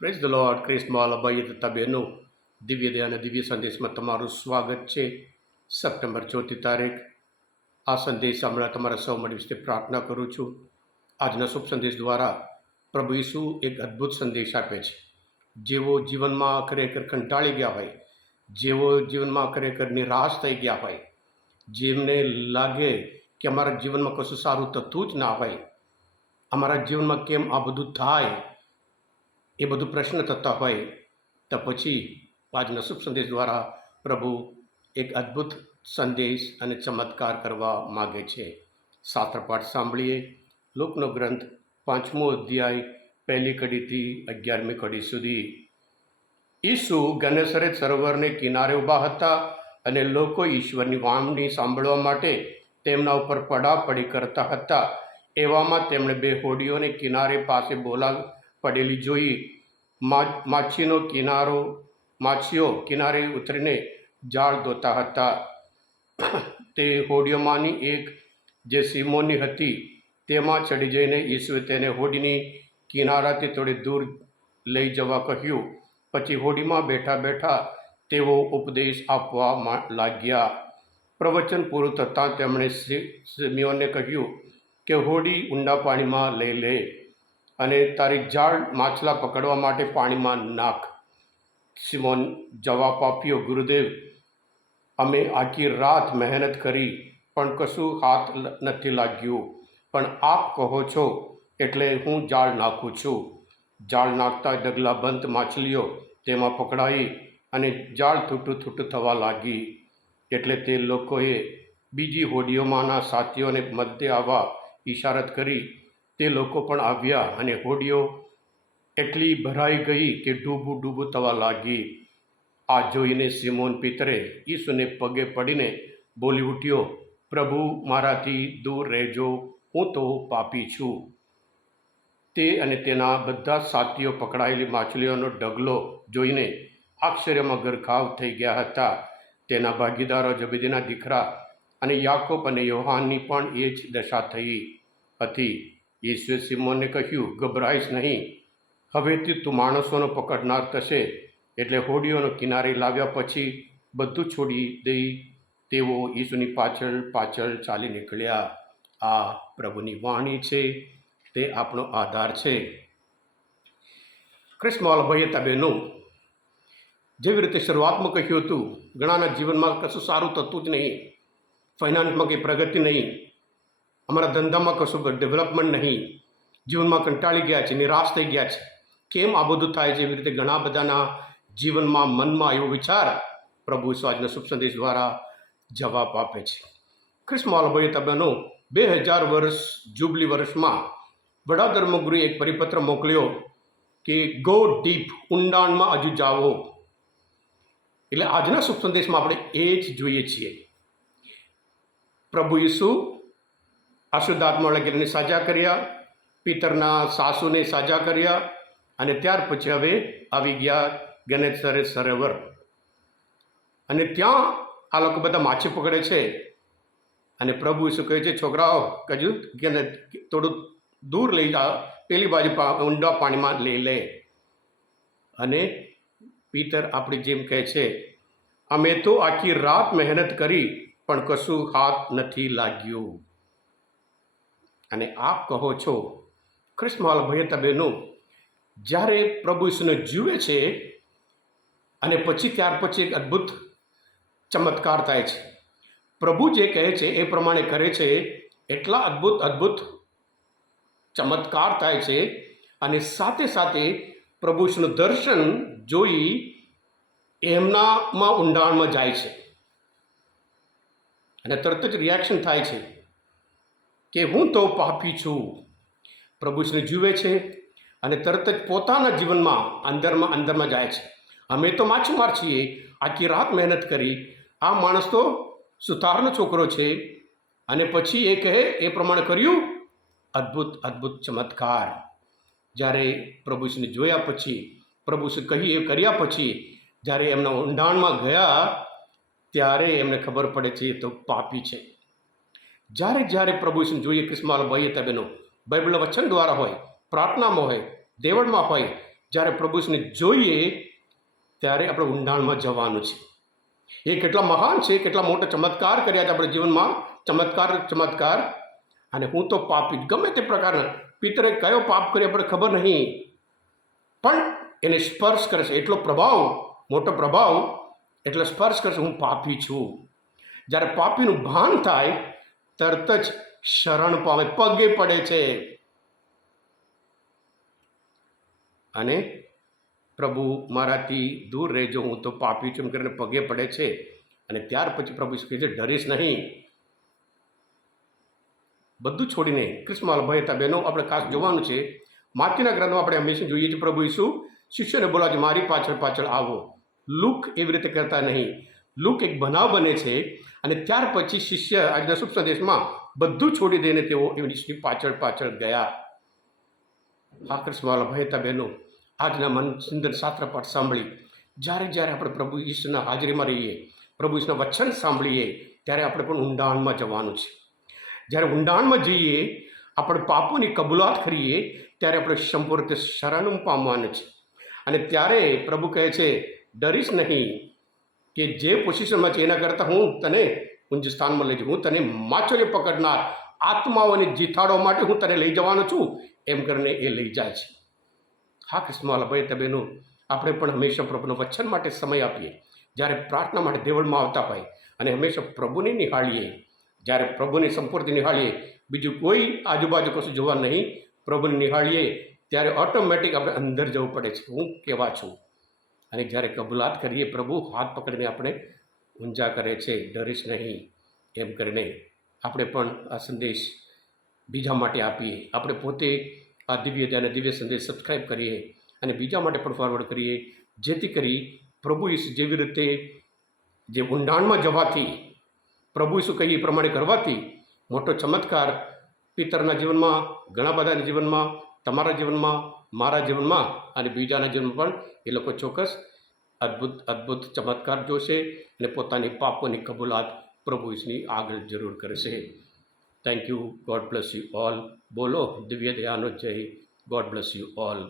Praise the lord. ક્રિસ્મોલ ભાઈ તથા બહેનો, દિવ્ય દયા અને દિવ્ય સંદેશમાં તમારું સ્વાગત છે. સપ્ટેમ્બર 4 તારીખ. આ સંદેશ હમણાં તમારા સૌ મળી વિશે પ્રાર્થના કરું છું. આજના શુભ સંદેશ દ્વારા પ્રભુ ઈસુ એક અદ્ભુત સંદેશ આપે છે. જેઓ જીવનમાં ખરેખર કંટાળી ગયા હોય, જેઓ જીવનમાં ખરેખર નિરાશ થઈ ગયા હોય, જેમને લાગે કે અમારા જીવનમાં કશું સારું થતું જ ના હોય, અમારા જીવનમાં કેમ આ બધું થાય, એ બધું પ્રશ્ન થતા હોય, તો પછી આજના શુભ સંદેશ દ્વારા પ્રભુ એક અદ્ભુત સંદેશ અને ચમત્કાર કરવા માગે છે. શાસ્ત્ર પાઠ સાંભળીએ. લોકનો ગ્રંથ 5મો અધ્યાય 1લી કડીથી 11મી કડી સુધી. ઈસુ ગનેસરેત સરોવરને કિનારે ઊભા હતા અને લોકો ઈશ્વરની વાણી સાંભળવા માટે તેમના ઉપર પડાપડી કરતા હતા. એવામાં તેમણે બે હોડીઓને કિનારે પાસે પડેલી જોઈ. માછીઓ કિનારે ઉતરીને જાળ ધોતા હતા. તે હોડીઓમાંની એક, જે સિમોનની હતી, તેમાં ચડી જઈને ઈસુએ તેને હોડીની કિનારાથી થોડી દૂર લઈ જવા કહ્યું. પછી હોડીમાં બેઠા બેઠા તેઓ ઉપદેશ આપવા લાગ્યા. પ્રવચન પૂરું થતાં તેમણે સિમોનને કહ્યું કે હોડી ઊંડા પાણીમાં લઈ લે અને તારી જાળ માછલા પકડવા માટે પાણીમાં નાખ. સિમોન જવાબ આપ્યો, ગુરુદેવ, અમે આખી રાત મહેનત કરી પણ કશું હાથ નથી લાગ્યું, પણ આપ કહો છો એટલે હું જાળ નાખું છું. જાળ નાખતા ઢગલાબંધ માછલીઓ તેમાં પકડાઈ અને જાળ થૂટું થવા લાગી. એટલે તે લોકોએ બીજી હોડીઓમાંના સાથીઓને મધ્ય આવવા ઈશારત કરી. તે લોકો પણ આવ્યા અને હોડીઓ એટલી ભરાઈ ગઈ કે ડૂબું થવા લાગી. આ જોઈને સિમોન પિતરે ઈસુને પગે પડીને બોલી ઉઠ્યો, પ્રભુ, મારાથી દૂર રહેજો, હું તો પાપી છું. તે અને તેના બધા સાથીઓ પકડાયેલી માછલીઓનો ઢગલો જોઈને આશ્ચર્યમાં ગરકાવ થઈ ગયા હતા. તેના ભાગીદારો જબેદીના દીકરા અને યાકોબ અને યોહાનની પણ એ જ દશા થઈ હતી. ઈસુએ સિમોનને કહ્યું, ગભરાઈશ નહીં, હવેથી તું માણસોનો પકડનાર થશે. એટલે હોડીઓનો કિનારે લાવ્યા પછી બધું છોડી દઈ તેઓ ઈસુની પાછળ ચાલી નીકળ્યા. આ પ્રભુની વાણી છે, તે આપણો આધાર છે. ક્રિસ્મોલ ભાઈ બહેનો, જેવી રીતે શરૂઆતમાં કહ્યું હતું, ઘણાના જીવનમાં કશું સારું થતું જ નહીં, ફાઇનાન્સમાં કંઈ પ્રગતિ નહીં, અમારા ધંધામાં કશું ડેવલપમેન્ટ નહીં, જીવનમાં કંટાળી ગયા છે, નિરાશ થઈ ગયા છે. કેમ આ બધું થાય છે? એવી રીતે ઘણા બધાના જીવનમાં મનમાં એવો વિચાર પ્રભુ આજના શુભ સંદેશ દ્વારા જવાબ આપે છે. ક્રિસ્મોલ ભાઈ બહેનો, 2000 વર્ષ જુબલી વર્ષમાં વડા ધર્મગુરુએ એક પરિપત્ર મોકલ્યો કે ગો ડીપ, ઊંડાણમાં હજુ જાઓ. એટલે આજના શુભ સંદેશમાં આપણે એ જ જોઈએ છીએ. પ્રભુ ઈસુ અશુદ્ધાત્મા લગીને સાજા કર્યા, પિતરના સાસુને સાજા કર્યા, અને ત્યાર પછી હવે આવી ગયા ગનેસરેત સરોવર. અને ત્યાં આ લોકો બધા માછી પકડે છે. અને પ્રભુ ઈસુ કહે છે, છોકરાઓ, કજુ થોડું દૂર લઈ જાઓ, પેલી બાજુ ઊંડા પાણીમાં લઈ લે. અને પિતર આપણી જેમ કહે છે, અમે તો આખી રાત મહેનત કરી પણ કશું હાથ નથી લાગ્યું. અને આપ કહો છો, ક્રિસ્મોલ ભાઈ બહેનો, જ્યારે પ્રભુ ઈસુને જુએ છે અને ત્યાર પછી એક અદ્ભુત ચમત્કાર થાય છે. પ્રભુ જે કહે છે એ પ્રમાણે કરે છે. એટલા અદ્ભુત ચમત્કાર થાય છે. અને સાથે સાથે પ્રભુ ઈસુનું દર્શન જોઈ એમનામાં ઊંડાણમાં જાય છે. અને તરત જ રિએક્શન થાય છે કે હું તો પાપી છું. પ્રભુ ઈસુને જુએ છે અને તરત જ પોતાના જીવનમાં અંદરમાં જાય છે. અમે તો માછીમાર છીએ, આખી રાત મહેનત કરી, આ માણસ તો સુતારનો છોકરો છે. અને પછી એ કહે એ પ્રમાણે કર્યું. અદ્ભુત ચમત્કાર. જ્યારે પ્રભુ ઈસુને જોયા પછી, પ્રભુ ઈસુ કર્યા પછી જ્યારે એમના ઊંડાણમાં ગયા, ત્યારે એમને ખબર પડે છે એ તો પાપી છે. જ્યારે પ્રભુ ઈસુને જોઈએ, ક્રિસ્મોલ ભાઈ બહેનો, બાઇબલના વચન દ્વારા હોય, પ્રાર્થનામાં હોય, દેવળમાં હોય, જ્યારે પ્રભુ ઈસુને જોઈએ ત્યારે આપણે ઊંડાણમાં જવાનું છે. એ કેટલા મહાન છે, કેટલા મોટા ચમત્કાર કર્યા છે આપણા જીવનમાં, ચમત્કાર. અને હું તો પાપી, ગમે તે પ્રકારના પિતરે કયો પાપ કર્યો આપણે ખબર નહીં, પણ એને સ્પર્શ કરે છે, એટલો પ્રભાવ, મોટો પ્રભાવ, એટલે સ્પર્શ કરશે, હું પાપી છું. જ્યારે પાપીનું ભાન થાય તરત જ શરણ પામે, પગે પડે છે અને પ્રભુ મારાથી દૂર રહેજો, હું તો પાપી છું એમ કરીને પગે પડે છે. અને ત્યાર પછી પ્રભુ કહે છે ડરીશ નહીં. બધું છોડીને ક્રિસ્મસ ભાઈ હતા બહેનો, આપણે ખાસ જોવાનું છે. માથીના ગ્રંથમાં આપણે હંમેશા જોઈએ છીએ પ્રભુ ઈસુ શિષ્યોને બોલાવે છે મારી પાછળ પાછળ આવો. લુક એવી રીતે કરતા નહીં. લુક એક બનાવ બને છે અને ત્યાર પછી શિષ્ય આજના શુભ સંદેશમાં બધું છોડી દઈને તેઓ ઈસુની પાછળ પાછળ ગયા. હા ક્રિસ્મસ ભાઈ હતા બહેનો, આજના મન સુંદર શાસ્ત્ર પાઠ સાંભળી જ્યારે આપણે પ્રભુ ઈસુના હાજરીમાં રહીએ, પ્રભુ ઈસુના વચન સાંભળીએ, ત્યારે આપણે પણ ઊંડાણમાં જવાનું છે. જ્યારે ઊંડાણમાં જઈએ, આપણે પાપોની કબૂલાત કરીએ, ત્યારે આપણે સંપૂર્ણ શરણ પામવાનું છે. અને ત્યારે પ્રભુ કહે છે ડરીશ નહીં, કે જે પોઝિશનમાં છે એના કરતાં હું તને ઊંચ સ્થાનમાં લઈ જાઉં, હું તને માછલીઓ પકડનાર, આત્માઓને જીતાડવા માટે હું તને લઈ જવાનો છું, એમ કરીને એ લઈ જાય છે. હા ક્રિસ્મસ ભાઈ બહેનો, આપણે પણ હંમેશા પ્રભુના વચન માટે સમય આપીએ. જ્યારે પ્રાર્થના માટે દેવળમાં આવતા હોય અને હંમેશા પ્રભુને નિહાળીએ, જ્યારે પ્રભુને સંપૂર્ણ નિહાળીએ, બીજું કોઈ આજુબાજુ કશું જોવા નહીં, પ્રભુને નિહાળીએ, ત્યારે ઓટોમેટિક આપણે અંદર જવું પડે છે, હું કેવા છું. અને જ્યારે કબૂલાત કરીએ, પ્રભુ હાથ પકડીને આપણે ઊંચા કરે છે, ડરીશ નહીં એમ કરીને. આપણે પણ આ સંદેશ બીજા માટે આપીએ, આપણે પોતે આ દિવ્ય ધ્યાન દિવ્ય સંદેશ સબસ્ક્રાઈબ કરીએ અને બીજા માટે પણ ફોરવર્ડ કરીએ, જેથી કરી પ્રભુ ઈસુ જેવી રીતે જે ઊંડાણમાં જવાથી, પ્રભુ ઈસુ કહીએ એ પ્રમાણે કરવાથી મોટો ચમત્કાર પિતરના જીવનમાં, ઘણા બધાના જીવનમાં, તમારા જીવનમાં, મારા જીવનમાં અને બીજાના જીવનમાં પણ એ લોકો ચોક્કસ અદ્ભુત ચમત્કાર જોશે અને પોતાની પાપોની કબૂલાત પ્રભુ ઈસુની આગળ જરૂર કરશે. Thank you. God bless you all. બોલો દિવ્ય દયાનો જય. God bless you all.